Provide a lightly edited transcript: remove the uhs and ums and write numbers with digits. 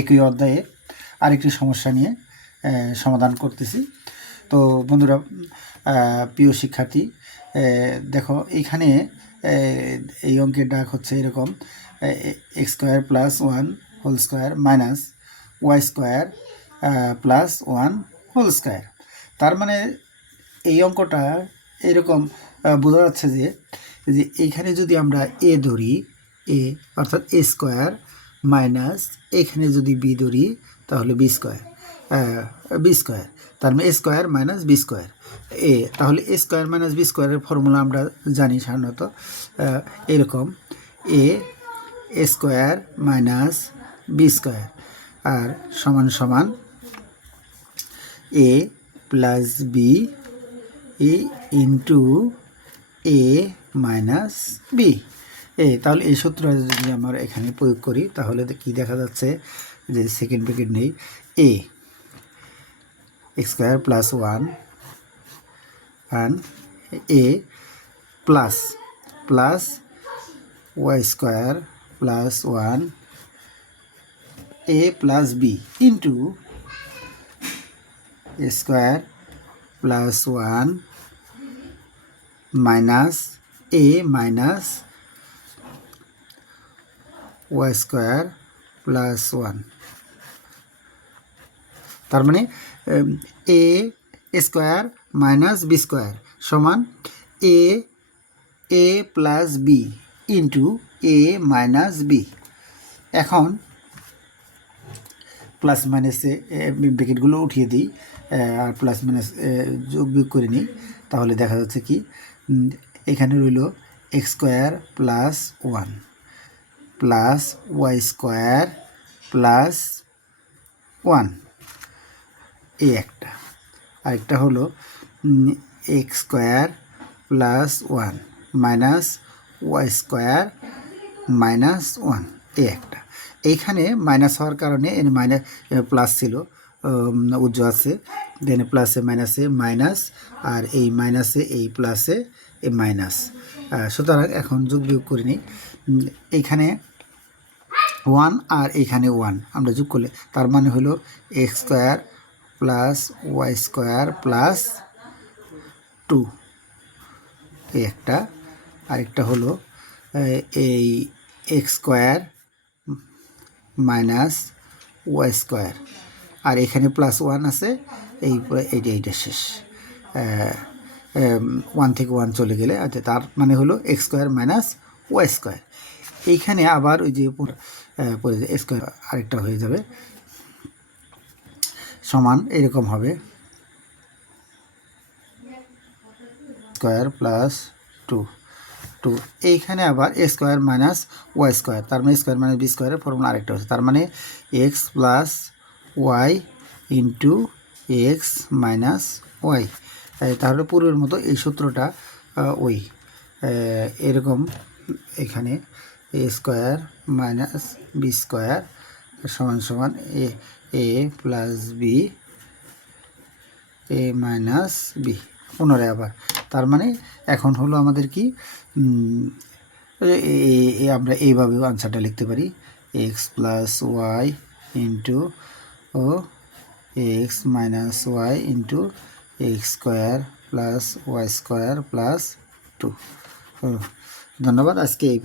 একই অধ্যায়ে আরেকটি সমস্যা নিয়ে সমাধান করতেছি। তো বন্ধুরা, প্রিয় শিক্ষার্থী, দেখো এইখানে এই অঙ্কের ডাক হচ্ছে এরকম: x square plus one whole square minus Y square plus one whole square. তার মানে এই অঙ্কটা এরকম বোঝা যাচ্ছে যে এইখানে যদি আমরা এ ধরি, এ অর্থাৎ এ স্কোয়ার মাইনাস এখানে যদি বি ধরি তাহলে বি স্কোয়ার, তার মানে A square minus B square এ। তাহলে এ স্কোয়ার মাইনাস বি স্কোয়ারের ফর্মুলা আমরা জানি সাধারণত এরকম: এ স্কোয়ার মাইনাস বি স্কোয়ার আর সমান সমান এ plus B into A minus B. তাহলে এই সূত্রটা যদি আমরা এখানে প্রয়োগ করি তাহলে কি দেখা যাচ্ছে যে সেকেন্ড ব্র্যাকেট নেই, A X square plus one A plus plus Y square plus one A plus B into A square plus one minus A minus Y square plus one. তার মানে A square minus B square সমান এ plus B into A minus B. এখন plus মাইনাসে ব্র্যাকেটগুলো উঠিয়ে দিই আর plus minus যোগ বিয়োগ করে নিই, তাহলে দেখা যাচ্ছে কি এখানে রইল x square plus one plus Y square plus one, এই একটা। আরেকটা হলো x square plus one minus Y square minus one, এই একটা। এইখানে মাইনাস হওয়ার কারণে এর মাইনাস প্লাস ছিল, উজ্জ্বল আছে, দেন প্লাসে মাইনাসে মাইনাস, আর এই মাইনাসে এই প্লাসে এ মাইনাস। সুতরাং এখন যোগ বিয়োগ করে নিই। এইখানে ওয়ান আর এইখানে ওয়ান আমরা যোগ করলে তার মানে হলো x square plus Y square plus two, এই একটা। আরেকটা হলো এই X square minus Y square, আর এখানে প্লাস ওয়ান আছে, এইটা শেষ, ওয়ান থেকে ওয়ান চলে গেলে আচ্ছা, তার মানে হলো x square minus Y square. এইখানে আবার ওই যে স্কোয়ার আরেকটা হয়ে যাবে সমান এরকম হবে স্কোয়ার প্লাস টু টু। এইখানে আবার a square minus Y square, তার মানে স্কোয়ার মাইনাস বি স্কোয়ারের ফর্মুলা আরেকটা হচ্ছে, তার মানে x plus Y into x minus y. তাহলে পূর্বের মতো এই সূত্রটা ওই এরকম, এখানে a square minus B square সমান সমান এ plus b a minus b পুনরায় আবার। তার মানে এখন হলো আমাদের কি আমরা এইভাবেও আনসারটা লিখতে পারি, এক্স প্লাস ওয়াই ইন্টু ও X minus Y into X square plus Y square plus two. ধন্যবাদ। আজকে এই